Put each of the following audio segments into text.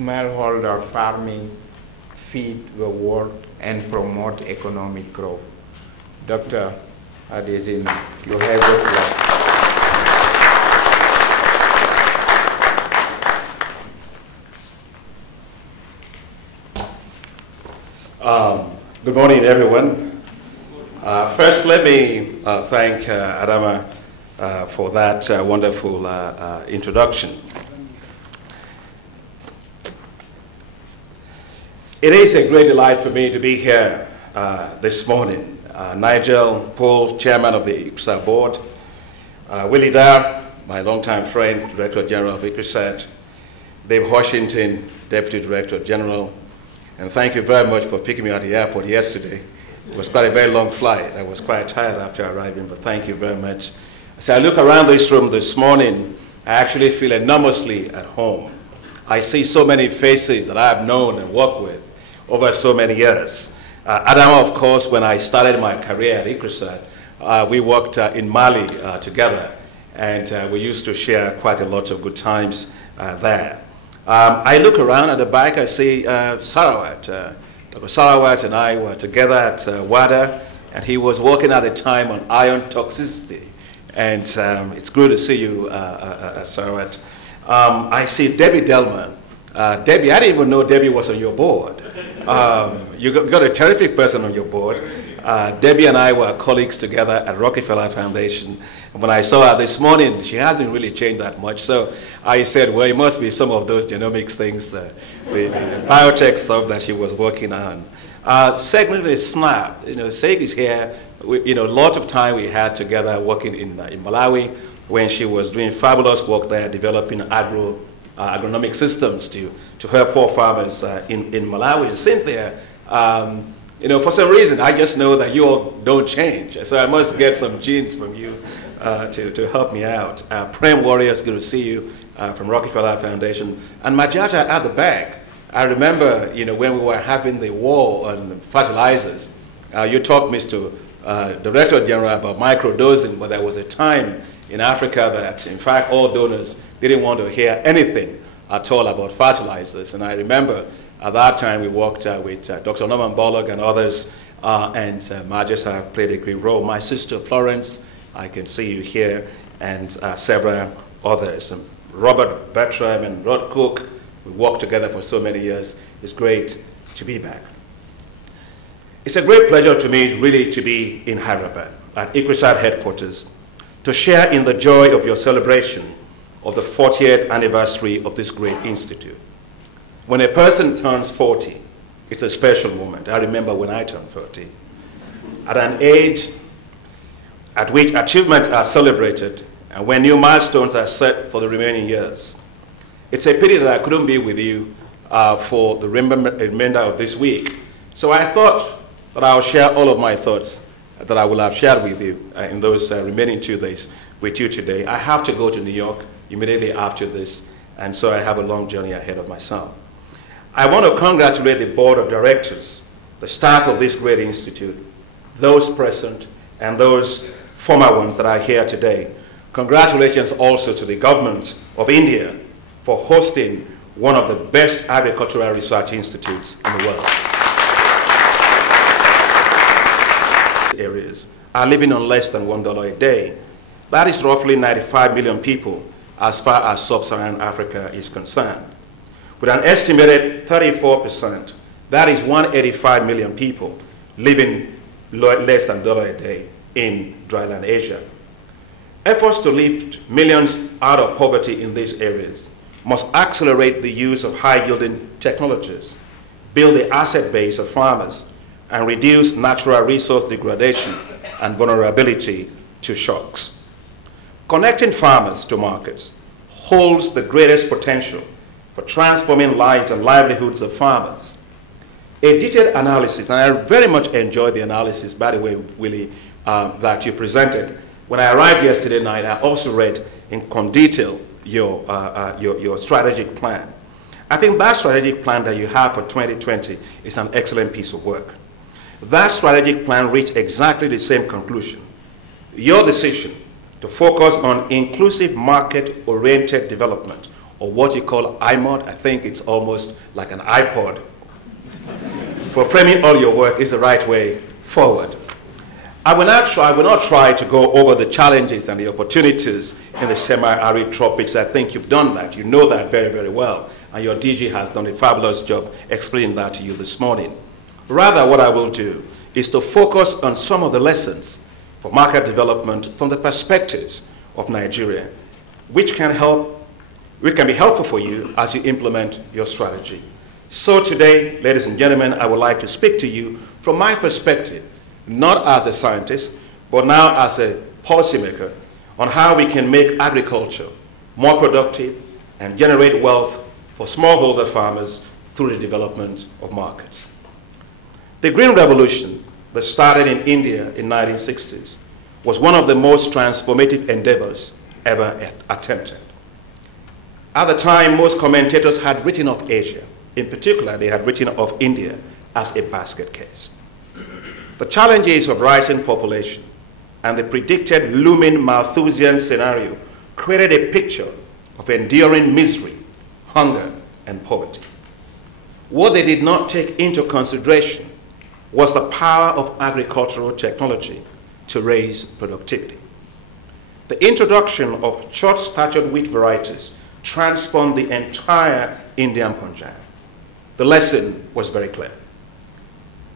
smallholder farming feed the world and promote economic growth. Dr. Adesina, you have the floor. Good morning, everyone. First, let me thank Adama for that wonderful introduction. It is a great delight for me to be here this morning. Nigel Paul, chairman of the ICRISAT board, Willie Dar, my longtime friend, Director General of ICRISAT, Dave Washington, Deputy Director General, and thank you very much for picking me at the airport yesterday. It was quite a very long flight. I was quite tired after arriving, but thank you very much. As I look around this room this morning, I actually feel enormously at home. I see so many faces that I have known and worked with over so many years. Adama, of course, when I started my career at ICRISAT, we worked in Mali together, and we used to share quite a lot of good times there. I look around at the back, I see Sarawat. Dr. Sarawat and I were together at WADA, and he was working at the time on iron toxicity. And it's good to see you, Sarawat. I see Debbie Delman. Debbie, I didn't even know Debbie was on your board. You got a terrific person on your board. Debbie and I were colleagues together at Rockefeller Foundation. And when I saw her this morning, she hasn't really changed that much. So I said, well, it must be some of those genomics things, the biotech stuff that she was working on. Secondly, SNAP. Seg is here. A lot of time we had together working in Malawi when she was doing fabulous work there, developing agronomic systems to help poor farmers in Malawi. And Cynthia, for some reason, I just know that you all don't change. So I must get some genes from you to help me out. Prem Warriors, good to see you from Rockefeller Foundation. And Majata at the back. I remember, when we were having the war on fertilizers, you talked, Mr. Director General, about microdosing, but there was a time in Africa that, in fact, all donors didn't want to hear anything at all about fertilizers. And I remember at that time we worked with Dr. Norman Borlaug and others, and Majesta played a great role. My sister Florence, I can see you here, and several others. And Robert Bertram and Rod Cook, we worked together for so many years. It's great to be back. It's a great pleasure to me, really, to be in Hyderabad at ICRISAT headquarters to share in the joy of your celebration of the 40th anniversary of this great institute. When a person turns 40, it's a special moment. I remember when I turned 40. At an age at which achievements are celebrated and when new milestones are set for the remaining years. It's a pity that I couldn't be with you for the remainder of this week. So I thought that I'll share all of my thoughts that I will have shared with you in those remaining 2 days with you today. I have to go to New York immediately after this, and so I have a long journey ahead of myself. I want to congratulate the board of directors, the staff of this great institute, those present and those former ones that are here today. Congratulations also to the government of India for hosting one of the best agricultural research institutes in the world. Areas are living on less than $1 a day. That is roughly 95 million people as far as sub-Saharan Africa is concerned. With an estimated 34%, that is 185 million people living less than $1 a day in dryland Asia. Efforts to lift millions out of poverty in these areas must accelerate the use of high-yielding technologies, build the asset base of farmers, and reduce natural resource degradation and vulnerability to shocks. Connecting farmers to markets holds the greatest potential for transforming lives and livelihoods of farmers. A detailed analysis, and I very much enjoyed the analysis, by the way, Willie, that you presented. When I arrived yesterday night, I also read in detail your strategic plan. I think that strategic plan that you have for 2020 is an excellent piece of work. That strategic plan reached exactly the same conclusion. Your decision to focus on inclusive market-oriented development or what you call iMod. I think it's almost like an iPod. For framing all your work is the right way forward. I will not try to go over the challenges and the opportunities in the semi-arid tropics. I think you've done that. You know that very, very well. And your DG has done a fabulous job explaining that to you this morning. Rather, what I will do is to focus on some of the lessons for market development from the perspectives of Nigeria, which can be helpful for you as you implement your strategy. So today, ladies and gentlemen, I would like to speak to you from my perspective, not as a scientist, but now as a policymaker, on how we can make agriculture more productive and generate wealth for smallholder farmers through the development of markets. The Green Revolution that started in India in the 1960s was one of the most transformative endeavors ever attempted. At the time, most commentators had written of Asia. In particular, they had written of India as a basket case. The challenges of rising population and the predicted looming Malthusian scenario created a picture of enduring misery, hunger, and poverty. What they did not take into consideration was the power of agricultural technology to raise productivity. The introduction of short-statured wheat varieties transformed the entire Indian Punjab. The lesson was very clear.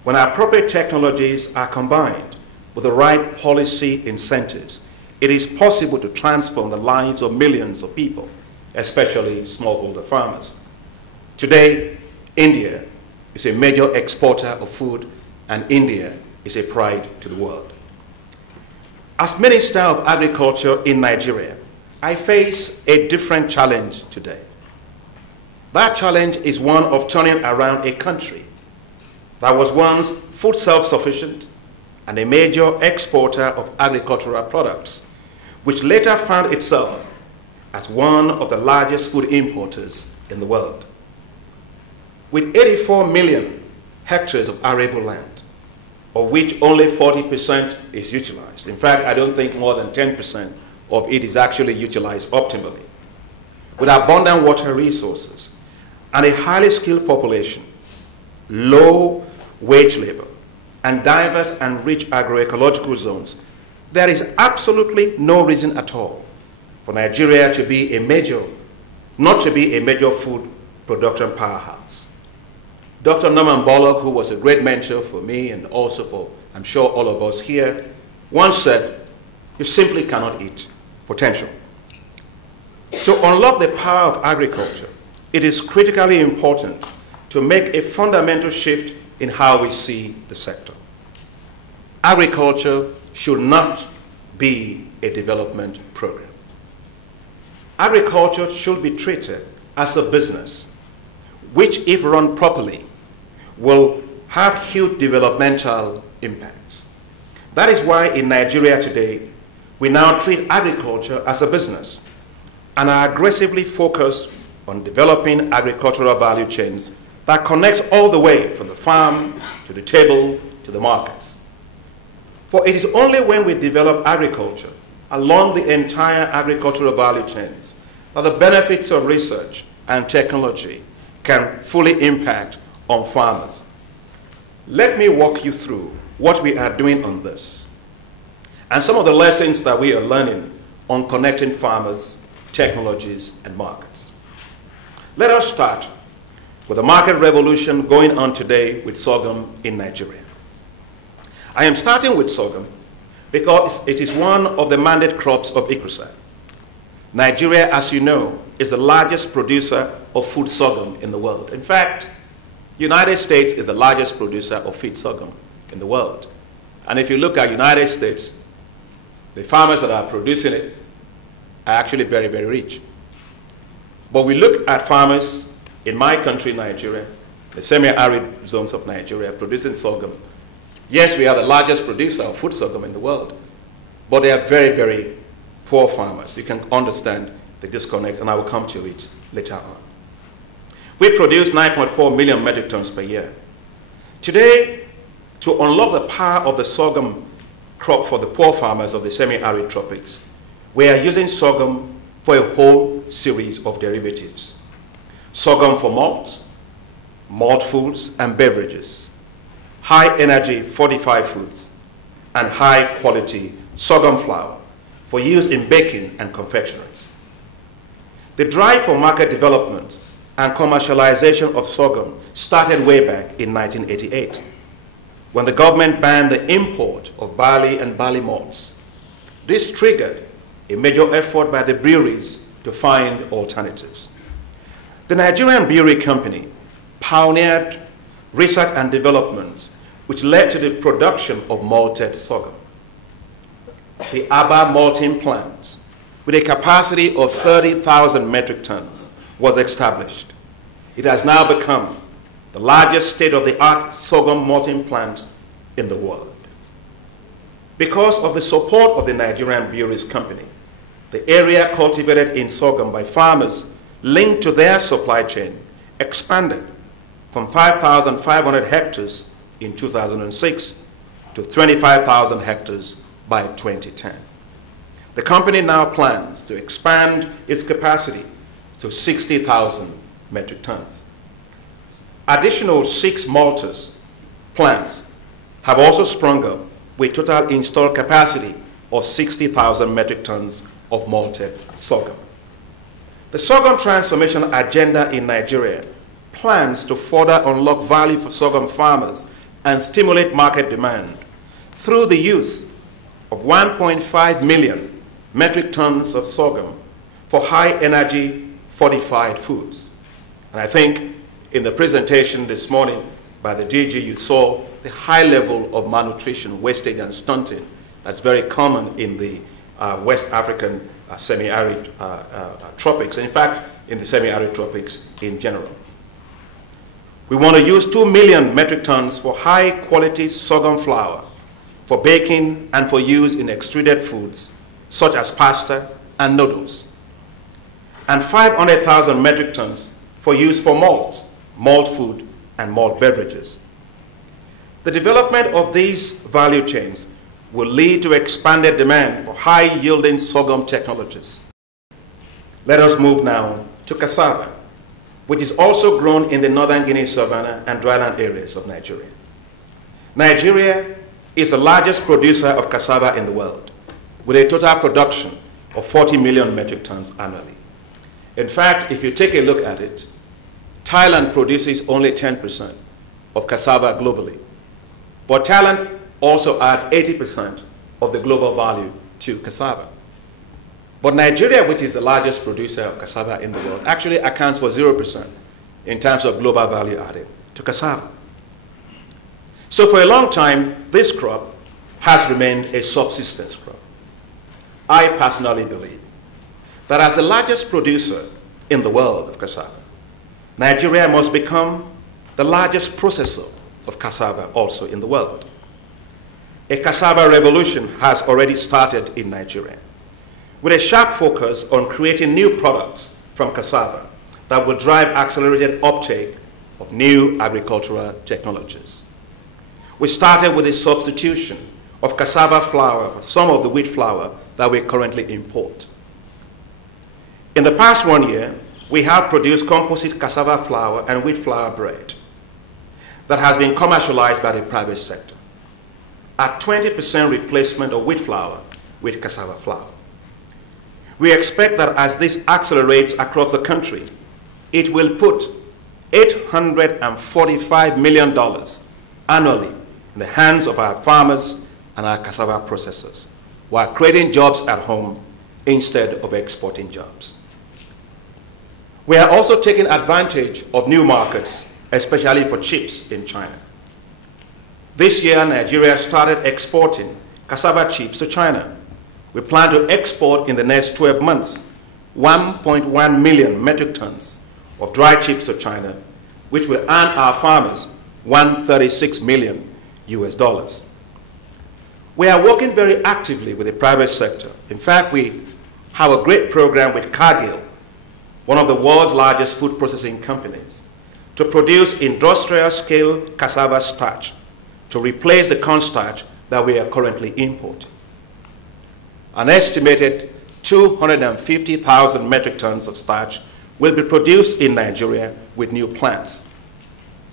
When appropriate technologies are combined with the right policy incentives, it is possible to transform the lives of millions of people, especially smallholder farmers. Today, India is a major exporter of food, and India is a pride to the world. As Minister of Agriculture in Nigeria, I face a different challenge today. That challenge is one of turning around a country that was once food self-sufficient and a major exporter of agricultural products, which later found itself as one of the largest food importers in the world. With 84 million hectares of arable land, of which only 40% is utilized. In fact, I don't think more than 10% of it is actually utilized optimally. With abundant water resources and a highly skilled population, low wage labor, and diverse and rich agroecological zones, there is absolutely no reason at all for Nigeria to be not to be a major food production powerhouse. Dr. Norman Borlaug, who was a great mentor for me and also for, I'm sure, all of us here, once said, you simply cannot eat potential. To unlock the power of agriculture, it is critically important to make a fundamental shift in how we see the sector. Agriculture should not be a development program. Agriculture should be treated as a business, which, if run properly, will have huge developmental impacts. That is why in Nigeria today, we now treat agriculture as a business and are aggressively focused on developing agricultural value chains that connect all the way from the farm to the table to the markets. For it is only when we develop agriculture along the entire agricultural value chains that the benefits of research and technology can fully impact on farmers. Let me walk you through what we are doing on this and some of the lessons that we are learning on connecting farmers, technologies, and markets. Let us start with the market revolution going on today with sorghum in Nigeria. I am starting with sorghum because it is one of the mandate crops of ICRISA. Nigeria, as you know, is the largest producer of food sorghum in the world. In fact, the United States is the largest producer of feed sorghum in the world. And if you look at the United States, the farmers that are producing it are actually very, very rich. But we look at farmers in my country, Nigeria, the semi-arid zones of Nigeria, producing sorghum. Yes, we are the largest producer of food sorghum in the world, but they are very, very poor farmers. You can understand the disconnect, and I will come to it later on. We produce 9.4 million metric tons per year. Today, to unlock the power of the sorghum crop for the poor farmers of the semi-arid tropics, we are using sorghum for a whole whole series of derivatives: sorghum for malt, malt foods and beverages, high-energy fortified foods, and high-quality sorghum flour for use in baking and confectioneries. The drive for market development and commercialization of sorghum started way back in 1988, when the government banned the import of barley and barley malts. This triggered a major effort by the breweries to find alternatives. The Nigerian Brewery Company pioneered research and development, which led to the production of malted sorghum. The Aba malting plant, with a capacity of 30,000 metric tons, was established. It has now become the largest state-of-the-art sorghum malting plant in the world. Because of the support of the Nigerian Breweries Company, the area cultivated in sorghum by farmers linked to their supply chain expanded from 5,500 hectares in 2006 to 25,000 hectares by 2010. The company now plans to expand its capacity to 60,000 metric tons. Additional 6 malters plants have also sprung up with total installed capacity of 60,000 metric tons of malted sorghum. The sorghum transformation agenda in Nigeria plans to further unlock value for sorghum farmers and stimulate market demand through the use of 1.5 million metric tons of sorghum for high-energy fortified foods. And I think in the presentation this morning by the DG, you saw the high level of malnutrition, wastage, and stunting that's very common in the West African semi-arid tropics, in fact, in the semi-arid tropics in general. We want to use 2 million metric tons for high-quality sorghum flour for baking and for use in extruded foods, such as pasta and noodles, and 500,000 metric tons for use for malt food, and malt beverages. The development of these value chains will lead to expanded demand for high-yielding sorghum technologies. Let us move now to cassava, which is also grown in the northern Guinea savanna and dryland areas of Nigeria. Nigeria is the largest producer of cassava in the world, with a total production of 40 million metric tons annually. In fact, if you take a look at it, Thailand produces only 10% of cassava globally. But Thailand also adds 80% of the global value to cassava. But Nigeria, which is the largest producer of cassava in the world, actually accounts for 0% in terms of global value added to cassava. So for a long time, this crop has remained a subsistence crop. I personally believe that as the largest producer in the world of cassava, Nigeria must become the largest processor of cassava also in the world. A cassava revolution has already started in Nigeria, with a sharp focus on creating new products from cassava that will drive accelerated uptake of new agricultural technologies. We started with the substitution of cassava flour for some of the wheat flour that we currently import. In the past 1 year, we have produced composite cassava flour and wheat flour bread that has been commercialized by the private sector at 20% replacement of wheat flour with cassava flour. We expect that as this accelerates across the country, it will put $845 million annually in the hands of our farmers and our cassava processors, while creating jobs at home instead of exporting jobs. We are also taking advantage of new markets, especially for chips in China. This year, Nigeria started exporting cassava chips to China. We plan to export in the next 12 months 1.1 million metric tons of dry chips to China, which will earn our farmers $136 million. We are working very actively with the private sector. In fact, we have a great program with Cargill, one of the world's largest food processing companies, to produce industrial-scale cassava starch to replace the cornstarch that we are currently importing. An estimated 250,000 metric tons of starch will be produced in Nigeria with new plants.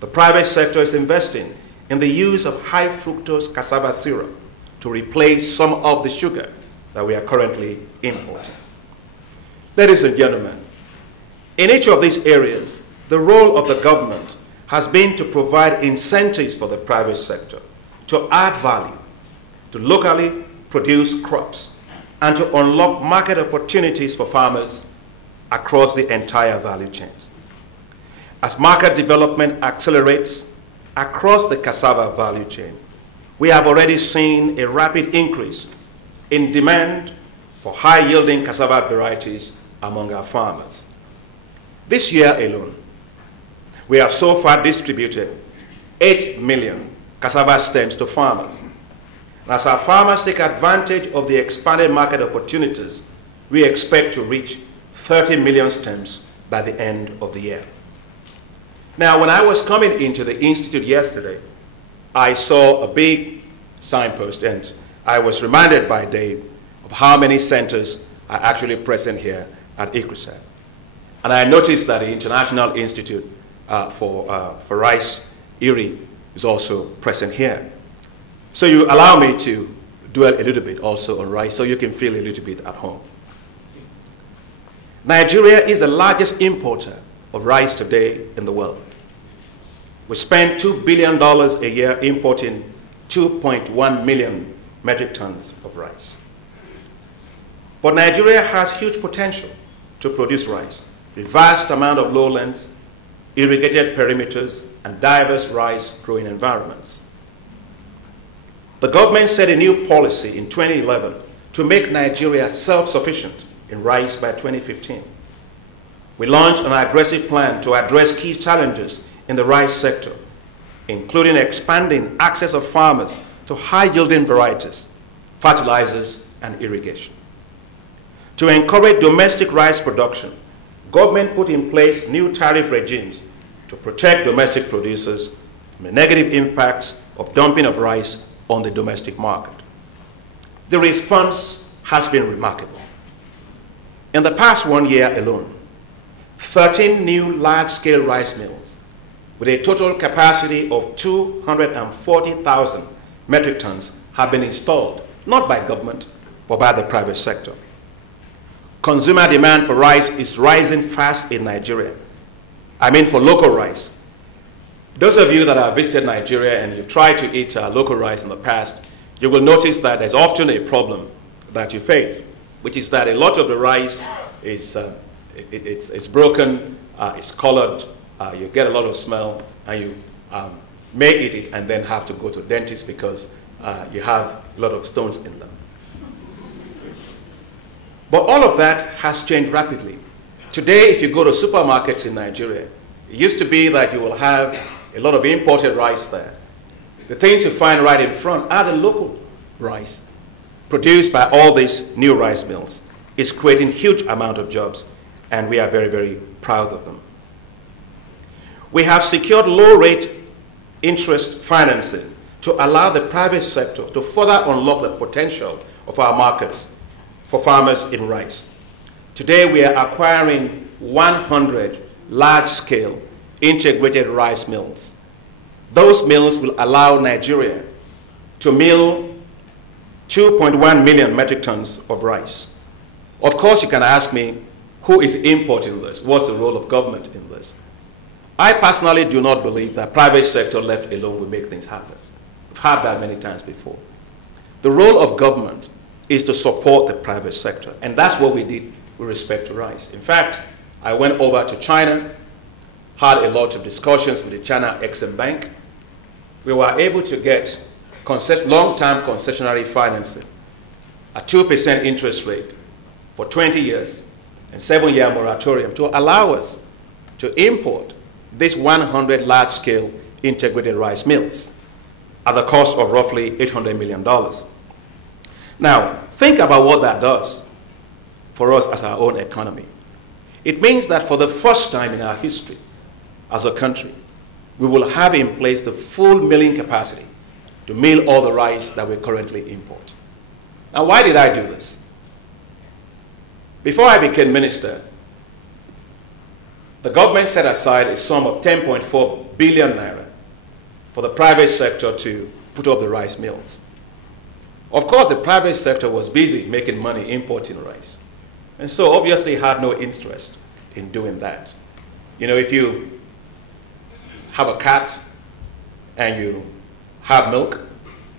The private sector is investing in the use of high fructose cassava syrup to replace some of the sugar that we are currently importing. Ladies and gentlemen, in each of these areas, the role of the government has been to provide incentives for the private sector to add value, to locally produce crops, and to unlock market opportunities for farmers across the entire value chains. As market development accelerates across the cassava value chain, we have already seen a rapid increase in demand for high-yielding cassava varieties among our farmers. This year alone, we have so far distributed 8 million cassava stems to farmers. And as our farmers take advantage of the expanded market opportunities, we expect to reach 30 million stems by the end of the year. Now, when I was coming into the Institute yesterday, I saw a big signpost, and I was reminded by Dave of how many centers are actually present here at ICRISAT. And I noticed that the International Institute for Rice, IRRI, is also present here. So you allow me to dwell a little bit also on rice so you can feel a little bit at home. Nigeria is the largest importer of rice today in the world. We spend $2 billion a year importing 2.1 million metric tons of rice. But Nigeria has huge potential to produce rice, a vast amount of lowlands, irrigated perimeters, and diverse rice growing environments. The government set a new policy in 2011 to make Nigeria self-sufficient in rice by 2015. We launched an aggressive plan to address key challenges in the rice sector, including expanding access of farmers to high-yielding varieties, fertilizers, and irrigation. To encourage domestic rice production, government put in place new tariff regimes to protect domestic producers from the negative impacts of dumping of rice on the domestic market. The response has been remarkable. In the past 1 year alone, 13 new large-scale rice mills with a total capacity of 240,000 metric tons have been installed, not by government, but by the private sector. Consumer demand for rice is rising fast in Nigeria. I mean for local rice. Those of you that have visited Nigeria and you've tried to eat local rice in the past, you will notice that there's often a problem that you face, which is that a lot of the rice is it's broken, it's colored, you get a lot of smell, and you may eat it and then have to go to the dentist because you have a lot of stones in them. But all of that has changed rapidly. Today, if you go to supermarkets in Nigeria, it used to be that you will have a lot of imported rice there. The things you find right in front are the local rice produced by all these new rice mills. It's creating huge amount of jobs, and we are very, very proud of them. We have secured low-rate interest financing to allow the private sector to further unlock the potential of our markets for farmers in rice. Today, we are acquiring 100 large-scale integrated rice mills. Those mills will allow Nigeria to mill 2.1 million metric tons of rice. Of course, you can ask me, who is importing this? What's the role of government in this? I personally do not believe that private sector left alone will make things happen. We've heard that many times before. The role of government is to support the private sector, and that's what we did with respect to rice. In fact, I went over to China, had a lot of discussions with the China Exim Bank. We were able to get long-term concessionary financing at 2% interest rate for 20 years and 7-year moratorium to allow us to import these 100 large-scale integrated rice mills at the cost of roughly $800 million. Now, think about what that does for us as our own economy. It means that for the first time in our history as a country, we will have in place the full milling capacity to mill all the rice that we currently import. Now, why did I do this? Before I became minister, the government set aside a sum of 10.4 billion naira for the private sector to put up the rice mills. Of course, the private sector was busy making money importing rice. And so obviously had no interest in doing that. You know, if you have a cat and you have milk,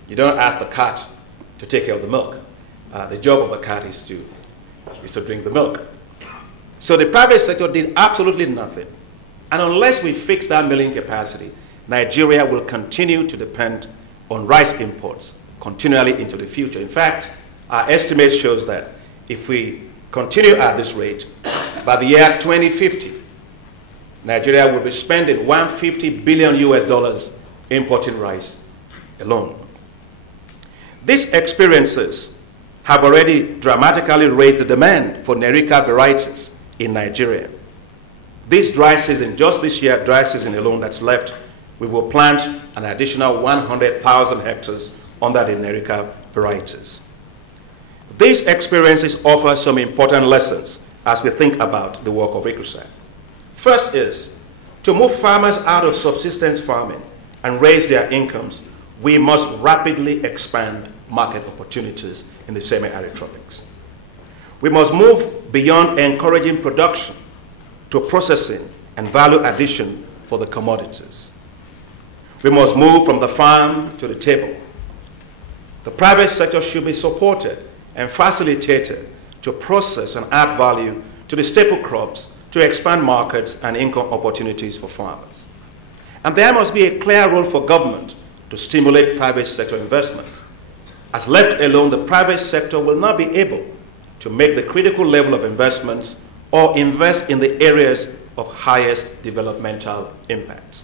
you don't ask the cat to take care of the milk. The job of the cat is to drink the milk. So the private sector did absolutely nothing. And unless we fix that milling capacity, Nigeria will continue to depend on rice imports continually into the future. In fact, our estimate shows that if we continue at this rate, by the year 2050, Nigeria will be spending $150 billion US importing rice alone. These experiences have already dramatically raised the demand for Nerika varieties in Nigeria. This dry season, just this year, dry season alone that's left, we will plant an additional 100,000 hectares under the Nerika varieties. These experiences offer some important lessons as we think about the work of ICRISA. First is, to move farmers out of subsistence farming and raise their incomes, we must rapidly expand market opportunities in the semi-arid tropics. We must move beyond encouraging production to processing and value addition for the commodities. We must move from the farm to the table. The private sector should be supported and facilitated to process and add value to the staple crops to expand markets and income opportunities for farmers. And there must be a clear role for government to stimulate private sector investments. As left alone, the private sector will not be able to make the critical level of investments or invest in the areas of highest developmental impact.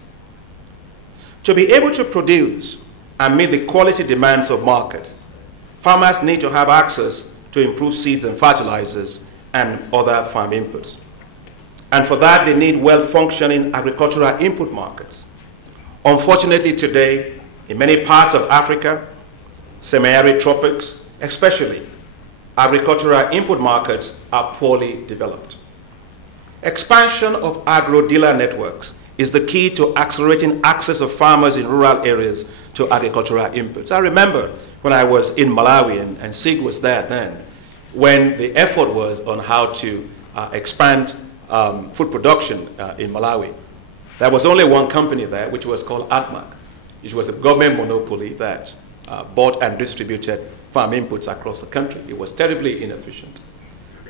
To be able to produce and meet the quality demands of markets, farmers need to have access to improved seeds and fertilizers and other farm inputs. And for that, they need well-functioning agricultural input markets. Unfortunately today, in many parts of Africa, semi-arid tropics especially, agricultural input markets are poorly developed. Expansion of agro-dealer networks is the key to accelerating access of farmers in rural areas to agricultural inputs. I remember when I was in Malawi, and SIG was there then, when the effort was on how to expand food production in Malawi. There was only one company there, which was called ADMAC, which was a government monopoly that bought and distributed farm inputs across the country. It was terribly inefficient.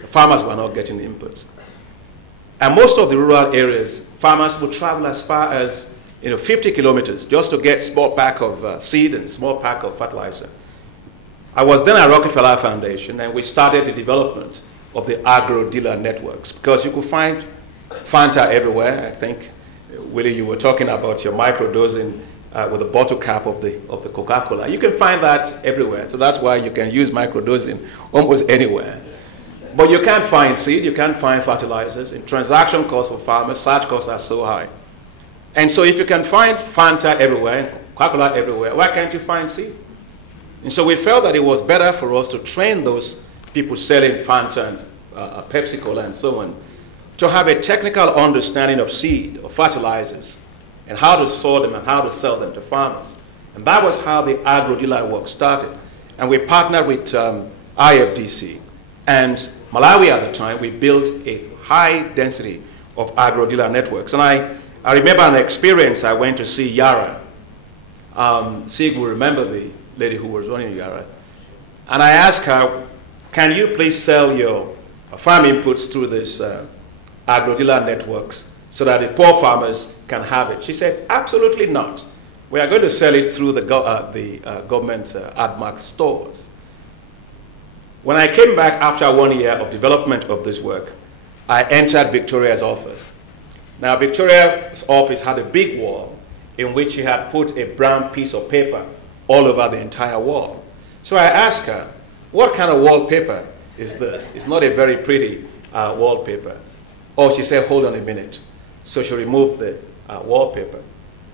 The farmers were not getting inputs. And most of the rural areas, farmers would travel as far as 50 kilometers just to get a small pack of seed and a small pack of fertilizer. I was then at Rockefeller Foundation, and we started the development of the agro-dealer networks, because you could find Fanta everywhere. I think, Willie, you were talking about your microdosing with the bottle cap of the Coca-Cola. You can find that everywhere, so that's why you can use microdosing almost anywhere. But you can't find seed, you can't find fertilizers, and transaction costs for farmers, such costs are so high. And so if you can find Fanta everywhere, and Coca-Cola everywhere, why can't you find seed? And so we felt that it was better for us to train those people selling Fanta and Pepsi-Cola and so on to have a technical understanding of seed, of fertilizers, and how to sow them and how to sell them to farmers. And that was how the agro-dealer work started. And we partnered with IFDC. And Malawi at the time, we built a high density of agro-dealer networks. And I remember an experience. I went to see Yara. Sig will remember the lady who was running Yara. And I asked her, can you please sell your farm inputs through this agro-dealer networks so that the poor farmers can have it? She said, absolutely not. We are going to sell it through the government ADMAC stores. When I came back after 1 year of development of this work, I entered Victoria's office. Now, Victoria's office had a big wall in which she had put a brown piece of paper all over the entire wall. So I asked her, what kind of wallpaper is this? It's not a very pretty wallpaper. Oh, she said, hold on a minute. So she removed the wallpaper.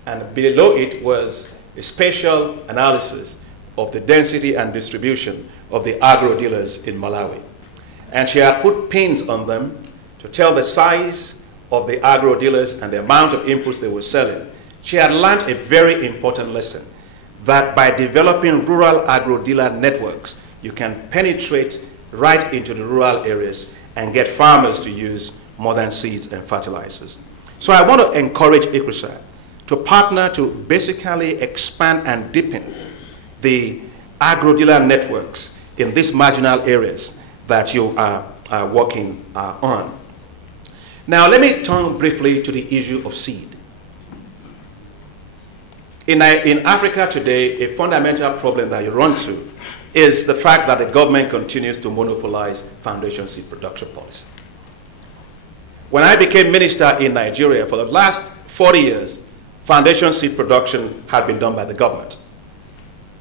And below it was a spatial analysis of the density and distribution of the agro-dealers in Malawi. And she had put pins on them to tell the size of the agro dealers and the amount of inputs they were selling. She had learned a very important lesson, that by developing rural agro dealer networks, you can penetrate right into the rural areas and get farmers to use modern seeds and fertilizers. So I want to encourage ICRISA to partner to basically expand and deepen the agro-dealer networks in these marginal areas that you are working on. Now, let me turn briefly to the issue of seed. In Africa today, a fundamental problem that you run to is the fact that the government continues to monopolize foundation seed production policy. When I became minister in Nigeria, for the last 40 years, foundation seed production had been done by the government.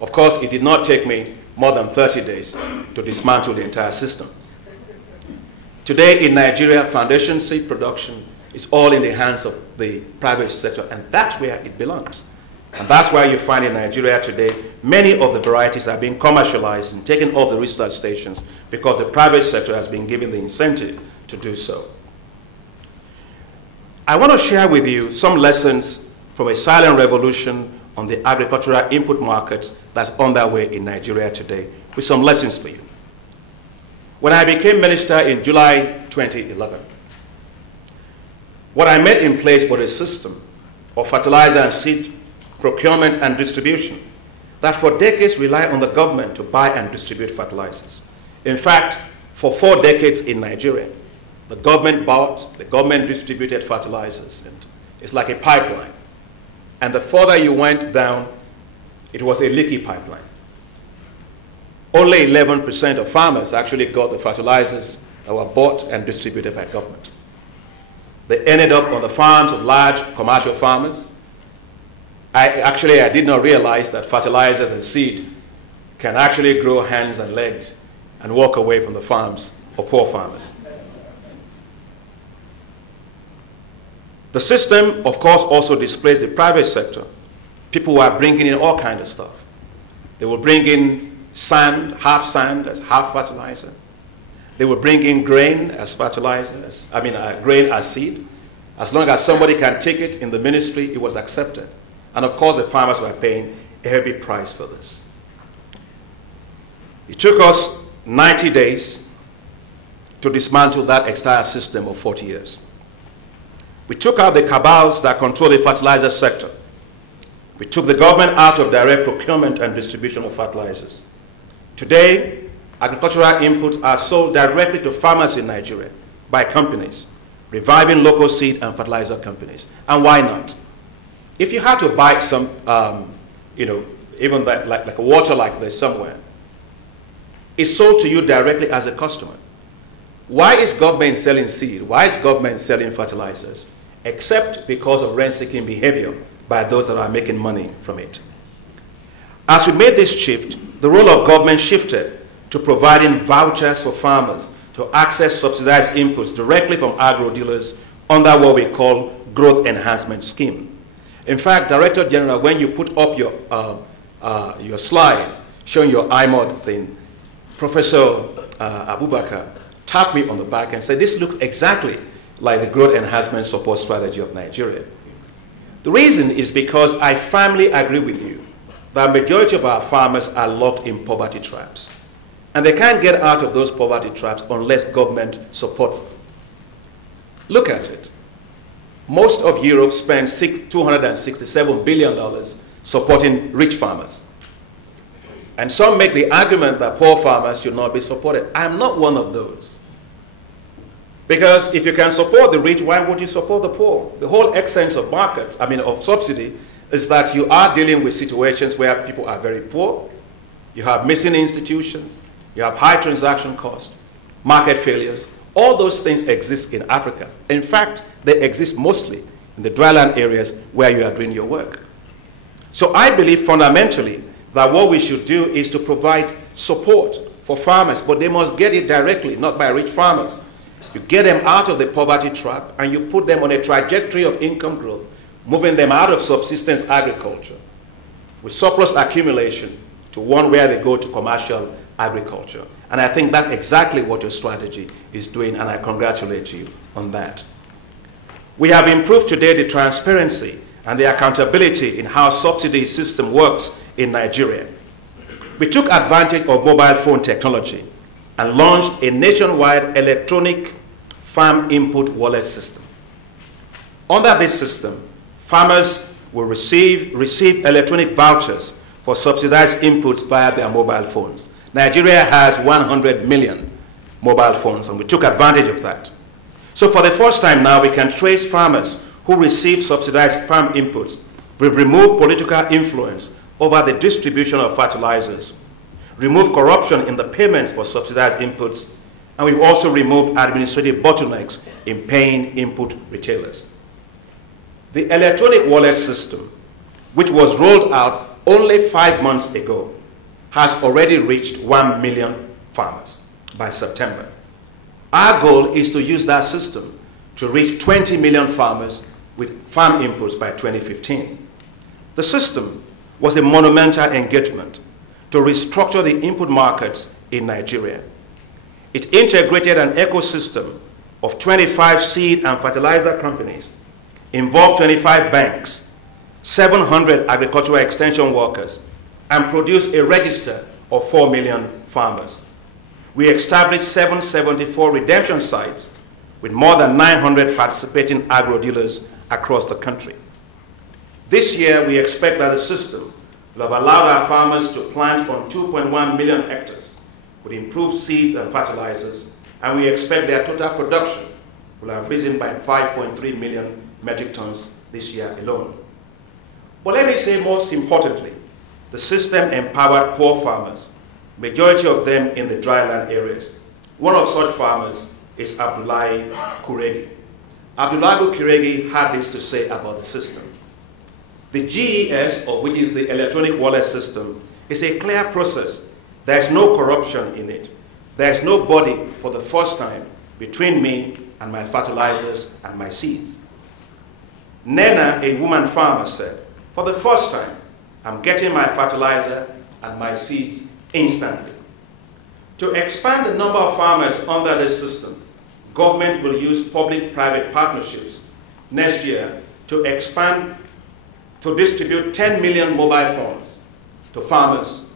Of course, it did not take me more than 30 days to dismantle the entire system. Today in Nigeria, foundation seed production is all in the hands of the private sector, and that's where it belongs. And that's why you find in Nigeria today, many of the varieties are being commercialized and taken off the research stations because the private sector has been given the incentive to do so. I want to share with you some lessons from a silent revolution on the agricultural input markets that's underway in Nigeria today, with some lessons for you. When I became minister in July 2011, what I met in place was a system of fertilizer and seed procurement and distribution that for decades relied on the government to buy and distribute fertilizers. In fact, for 4 decades in Nigeria, the government bought, the government distributed fertilizers, and it's like a pipeline. And the further you went down, it was a leaky pipeline. Only 11% of farmers actually got the fertilizers that were bought and distributed by government. They ended up on the farms of large commercial farmers. I did not realize that fertilizers and seed can actually grow hands and legs and walk away from the farms of poor farmers. The system, of course, also displays the private sector. People who are bringing in all kinds of stuff. They will bring in sand, half sand as half fertilizer. They will bring in grain as fertilizer, grain as seed. As long as somebody can take it in the ministry, it was accepted. And of course, the farmers were paying a heavy price for this. It took us 90 days to dismantle that entire system of 40 years. We took out the cabals that control the fertilizer sector. We took the government out of direct procurement and distribution of fertilizers. Today, agricultural inputs are sold directly to farmers in Nigeria by companies, reviving local seed and fertilizer companies. And why not? If you had to buy some, even like a water like this somewhere, it's sold to you directly as a customer. Why is government selling seed? Why is government selling fertilizers? Except because of rent-seeking behavior by those that are making money from it. As we made this shift, the role of government shifted to providing vouchers for farmers to access subsidized inputs directly from agro dealers under what we call growth enhancement scheme. In fact, Director General, when you put up your slide showing your IMOD thing, Professor Abubakar tapped me on the back and said, this looks exactly like the growth enhancement support strategy of Nigeria. The reason is because I firmly agree with you that the majority of our farmers are locked in poverty traps. And they can't get out of those poverty traps unless government supports them. Look at it. Most of Europe spends $267 billion supporting rich farmers. And some make the argument that poor farmers should not be supported. I'm not one of those. Because if you can support the rich, why would you support the poor? The whole essence of markets, of subsidy, is that you are dealing with situations where people are very poor, you have missing institutions, you have high transaction costs, market failures. All those things exist in Africa. In fact, they exist mostly in the dryland areas where you are doing your work. So I believe fundamentally that what we should do is to provide support for farmers, but they must get it directly, not by rich farmers. You get them out of the poverty trap and you put them on a trajectory of income growth, moving them out of subsistence agriculture with surplus accumulation to one where they go to commercial agriculture. And I think that's exactly what your strategy is doing, and I congratulate you on that. We have improved today the transparency and the accountability in how subsidy system works in Nigeria. We took advantage of mobile phone technology and launched a nationwide electronic farm input wallet system. Under this system, farmers will receive electronic vouchers for subsidized inputs via their mobile phones. Nigeria has 100 million mobile phones, and we took advantage of that. So for the first time now, we can trace farmers who receive subsidized farm inputs. We've removed political influence over the distribution of fertilizers, removed corruption in the payments for subsidized inputs, and we've also removed administrative bottlenecks in paying input retailers. The electronic wallet system, which was rolled out only 5 months ago, has already reached 1 million farmers by September. Our goal is to use that system to reach 20 million farmers with farm inputs by 2015. The system was a monumental engagement to restructure the input markets in Nigeria. It integrated an ecosystem of 25 seed and fertilizer companies, involved 25 banks, 700 agricultural extension workers, and produced a register of 4 million farmers. We established 774 redemption sites with more than 900 participating agro-dealers across the country. This year, we expect that the system will have allowed our farmers to plant on 2.1 million hectares with improved seeds and fertilizers, and we expect their total production will have risen by 5.3 million metric tons this year alone. But let me say, most importantly, the system empowered poor farmers, majority of them in the dryland areas. One of such farmers is Abdullahi Kuregi. Abdullahi Kuregi had this to say about the system. The GES, or which is the electronic wallet system, is a clear process. There's no corruption in it. There's nobody for the first time between me and my fertilizers and my seeds. Nena, a woman farmer, said, for the first time, I'm getting my fertilizer and my seeds instantly. To expand the number of farmers under this system, government will use public-private partnerships next year to expand, to distribute 10 million mobile phones to farmers,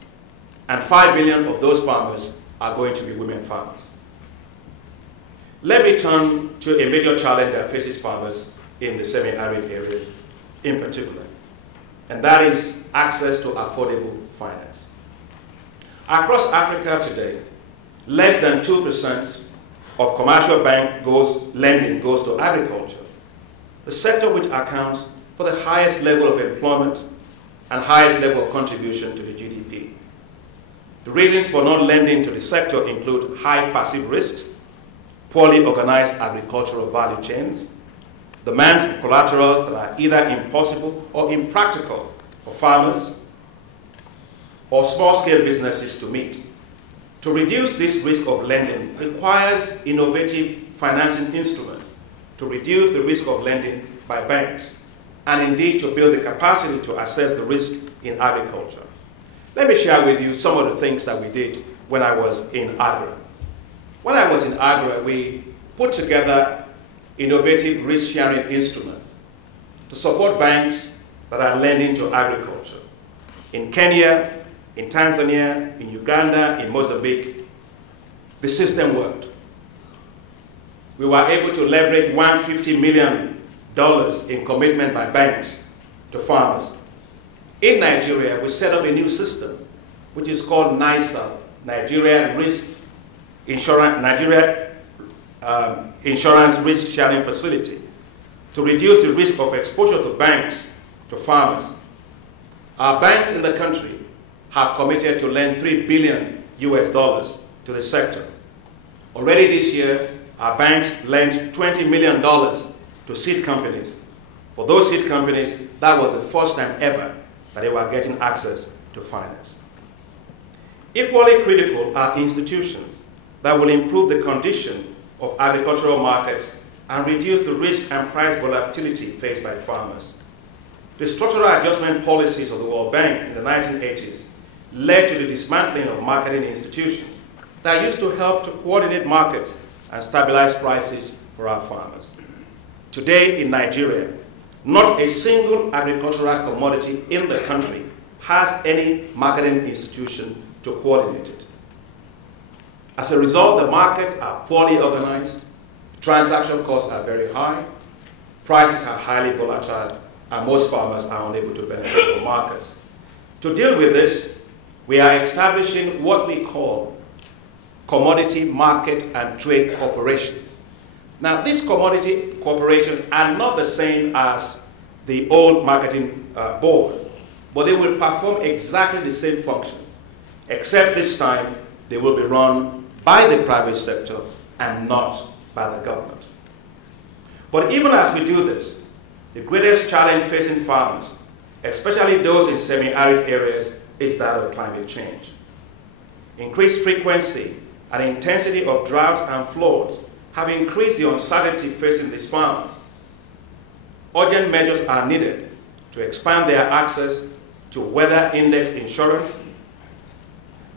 and 5 million of those farmers are going to be women farmers. Let me turn to a major challenge that faces farmers in the semi-arid areas in particular, and that is access to affordable finance. Across Africa today, less than 2% of commercial bank lending goes to agriculture, the sector which accounts for the highest level of employment and highest level of contribution to the GDP. The reasons for not lending to the sector include high passive risks, poorly organized agricultural value chains, demands for collaterals that are either impossible or impractical for farmers or small-scale businesses to meet. To reduce this risk of lending requires innovative financing instruments to reduce the risk of lending by banks, and indeed to build the capacity to assess the risk in agriculture. Let me share with you some of the things that we did when I was in Agra. When I was in Agra, we put together innovative risk-sharing instruments to support banks that are lending to agriculture. In Kenya, in Tanzania, in Uganda, in Mozambique, the system worked. We were able to leverage $150 million in commitment by banks to farmers. In Nigeria, we set up a new system, which is called NISA, Nigeria Insurance Risk Sharing Facility, to reduce the risk of exposure to banks to farmers. Our banks in the country have committed to lend $3 billion to the sector. Already this year, our banks lent $20 million to seed companies. For those seed companies, that was the first time ever that they were getting access to finance. Equally critical are institutions that will improve the condition of agricultural markets and reduce the risk and price volatility faced by farmers. The structural adjustment policies of the World Bank in the 1980s led to the dismantling of marketing institutions that used to help to coordinate markets and stabilize prices for our farmers. Today in Nigeria, not a single agricultural commodity in the country has any marketing institution to coordinate it. As a result, the markets are poorly organized, transaction costs are very high, prices are highly volatile, and most farmers are unable to benefit from markets. To deal with this, we are establishing what we call commodity market and trade corporations. Now, these commodity corporations are not the same as the old marketing board, but they will perform exactly the same functions, except this time they will be run by the private sector and not by the government. But even as we do this, the greatest challenge facing farmers, especially those in semi-arid areas, is that of climate change. Increased frequency and intensity of drought and floods have increased the uncertainty facing these farmers. Urgent measures are needed to expand their access to weather index insurance,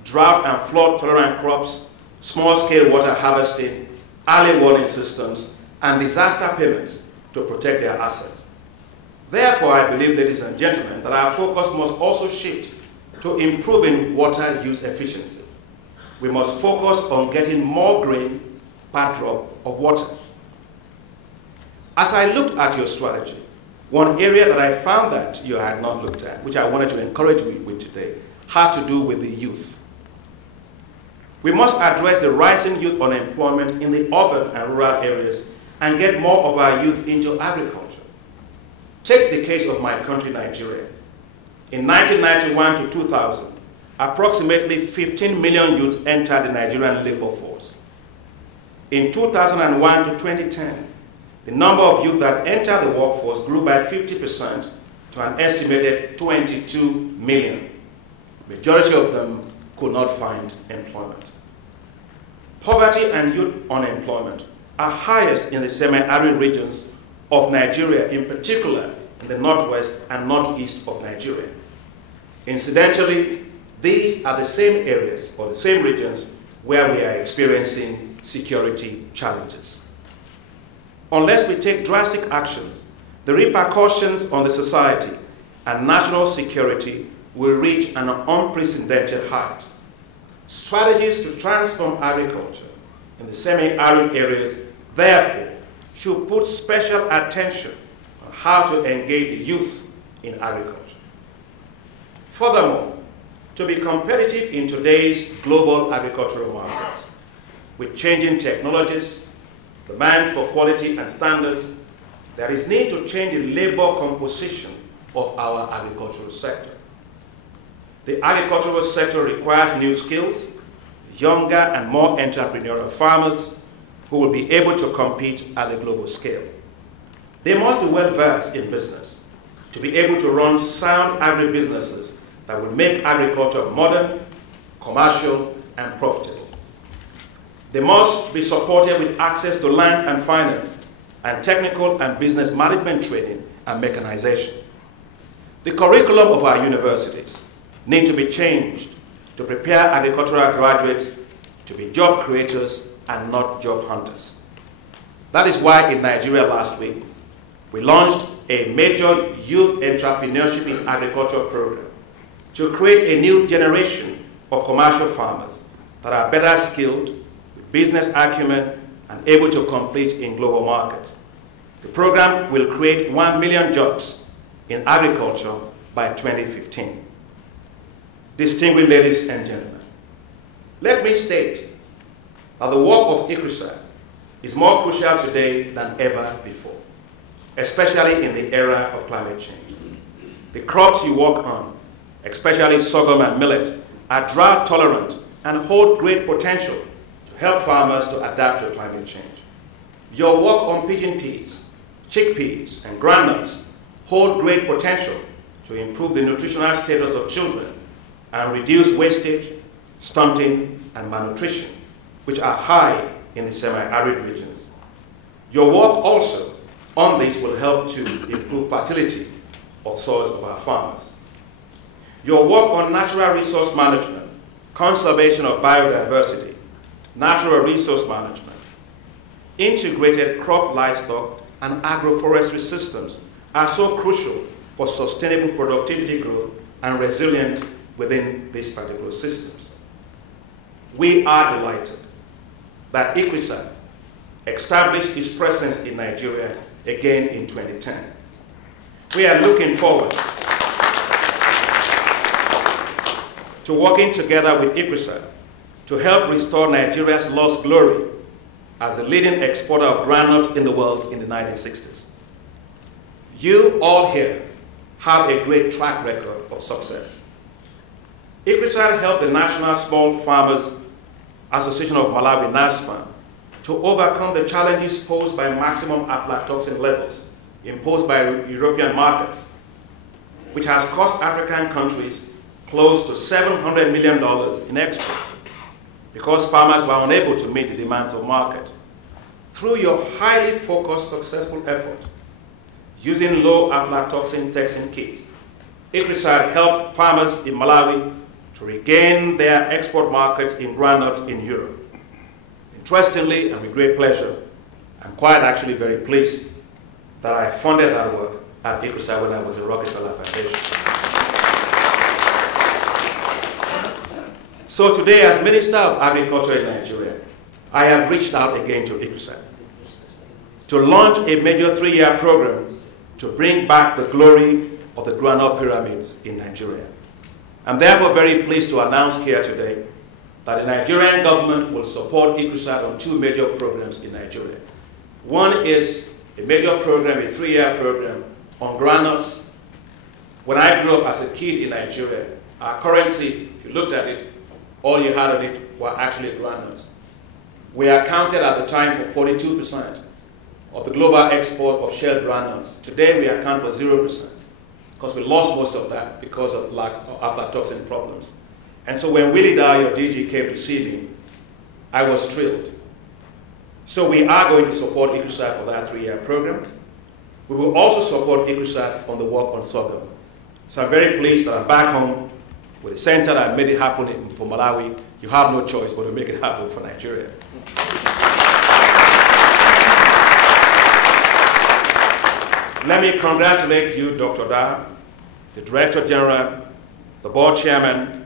drought and flood tolerant crops, small-scale water harvesting, early warning systems, and disaster payments to protect their assets. Therefore, I believe, ladies and gentlemen, that our focus must also shift to improving water use efficiency. We must focus on getting more grain per drop of water. As I looked at your strategy, one area that I found that you had not looked at, which I wanted to encourage you with today, had to do with the youth. We must address the rising youth unemployment in the urban and rural areas and get more of our youth into agriculture. Take the case of my country, Nigeria. In 1991 to 2000, approximately 15 million youths entered the Nigerian labor force. In 2001 to 2010, the number of youth that entered the workforce grew by 50% to an estimated 22 million. The majority of them could not find employment. Poverty and youth unemployment are highest in the semi-arid regions of Nigeria, in particular in the northwest and northeast of Nigeria. Incidentally, these are the same areas or the same regions where we are experiencing security challenges. Unless we take drastic actions, the repercussions on the society and national security will reach an unprecedented height. Strategies to transform agriculture in the semi-arid areas, therefore, should put special attention on how to engage the youth in agriculture. Furthermore, to be competitive in today's global agricultural markets, with changing technologies, demands for quality and standards, there is need to change the labor composition of our agricultural sector. The agricultural sector requires new skills, younger and more entrepreneurial farmers who will be able to compete at a global scale. They must be well-versed in business to be able to run sound agribusinesses that will make agriculture modern, commercial, and profitable. They must be supported with access to land and finance, and technical and business management training and mechanization. The curriculum of our universities need to be changed to prepare agricultural graduates to be job creators and not job hunters. That is why in Nigeria last week, we launched a major youth entrepreneurship in agriculture program to create a new generation of commercial farmers that are better skilled, with business acumen, and able to compete in global markets. The program will create 1 million jobs in agriculture by 2015. Distinguished ladies and gentlemen, let me state that the work of ICRISA is more crucial today than ever before, especially in the era of climate change. The crops you work on, especially sorghum and millet, are drought tolerant and hold great potential to help farmers to adapt to climate change. Your work on pigeon peas, chickpeas, and groundnuts hold great potential to improve the nutritional status of children and reduce wastage, stunting, and malnutrition, which are high in the semi-arid regions. Your work also on this will help to improve fertility of soils of our farmers. Your work on natural resource management, conservation of biodiversity, natural resource management, integrated crop, livestock, and agroforestry systems are so crucial for sustainable productivity growth and resilience within these particular systems. We are delighted that ICRISAT established its presence in Nigeria again in 2010. We are looking forward to working together with ICRISAT to help restore Nigeria's lost glory as the leading exporter of granules in the world in the 1960s. You all here have a great track record of success. ICRISAT helped the National Small Farmers Association of Malawi, NASFAM, to overcome the challenges posed by maximum aflatoxin levels imposed by European markets, which has cost African countries close to $700 million in exports because farmers were unable to meet the demands of market. Through your highly focused, successful effort, using low aflatoxin texin kits, ICRISAT helped farmers in Malawi to regain their export markets in granules in Europe. Interestingly, and with great pleasure, I'm quite actually very pleased that I funded that work at ICRISAT when I was in Rockefeller Foundation. So today, as Minister of Agriculture in Nigeria, I have reached out again to ICRISAT to launch a major 3-year program to bring back the glory of the granule pyramids in Nigeria. I'm therefore very pleased to announce here today that the Nigerian government will support ICRISAT on 2 major programs in Nigeria. One is a major program, a 3-year program on granules. When I grew up as a kid in Nigeria, our currency, if you looked at it, all you had on it were actually granules. We accounted at the time for 42% of the global export of shelled granules. Today we account for 0% because we lost most of that because of lack of aflatoxin problems. And so when Willie Ayodeji came to see me, I was thrilled. So we are going to support ICRISAT for that 3-year program. We will also support ICRISAT on the work on sorghum. So I'm very pleased that I'm back home with a center that made it happen for Malawi. You have no choice but to make it happen for Nigeria. Let me congratulate you, Dr. Da, the Director General, the Board Chairman,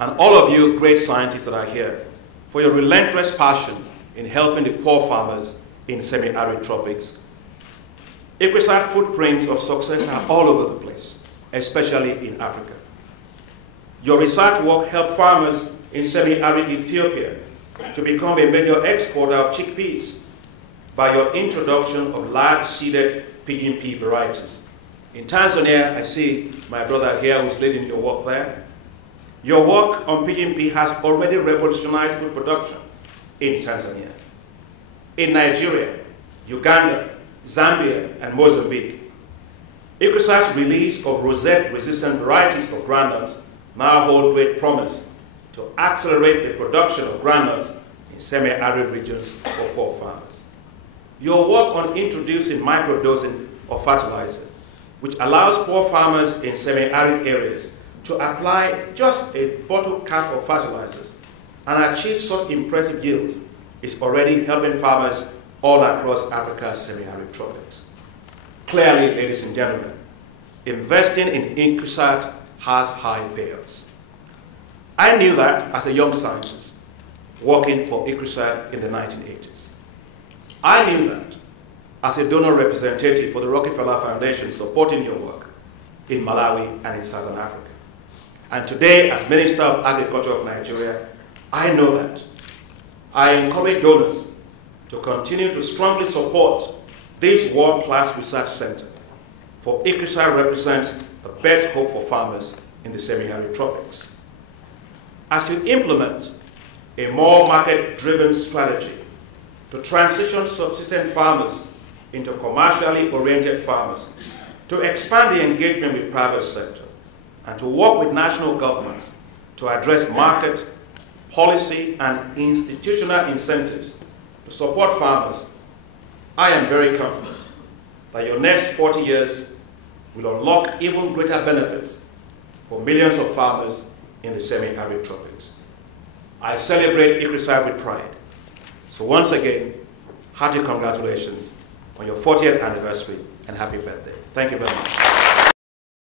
and all of you great scientists that are here for your relentless passion in helping the poor farmers in semi-arid tropics. ICRISAT footprints of success are all over the place, especially in Africa. Your research work helped farmers in semi-arid Ethiopia to become a major exporter of chickpeas by your introduction of large-seeded pigeon pea varieties. In Tanzania, I see my brother here who's leading your work there. Your work on pigeon pea has already revolutionized food production in Tanzania, in Nigeria, Uganda, Zambia, and Mozambique. ICRISAT's release of rosette-resistant varieties of granules now hold great promise to accelerate the production of granules in semi-arid regions for poor farmers. Your work on introducing microdosing of fertilizer, which allows poor farmers in semi-arid areas to apply just a bottle cap of fertilizers and achieve such impressive yields, is already helping farmers all across Africa's semi-arid tropics. Clearly, ladies and gentlemen, investing in ICRISAT has high payoffs. I knew that as a young scientist working for ICRISAT in the 1980s. I knew that as a donor representative for the Rockefeller Foundation supporting your work in Malawi and in Southern Africa. And today, as Minister of Agriculture of Nigeria, I know that. I encourage donors to continue to strongly support this world-class research center, for ICRISAT represents the best hope for farmers in the semi-arid tropics. As you implement a more market-driven strategy to transition subsistence farmers into commercially oriented farmers, to expand the engagement with private sector, and to work with national governments to address market, policy, and institutional incentives to support farmers, I am very confident that your next 40 years will unlock even greater benefits for millions of farmers in the semi-arid tropics. I celebrate ICRISA with pride. So once again, hearty congratulations on your 40th anniversary and happy birthday. Thank you very much.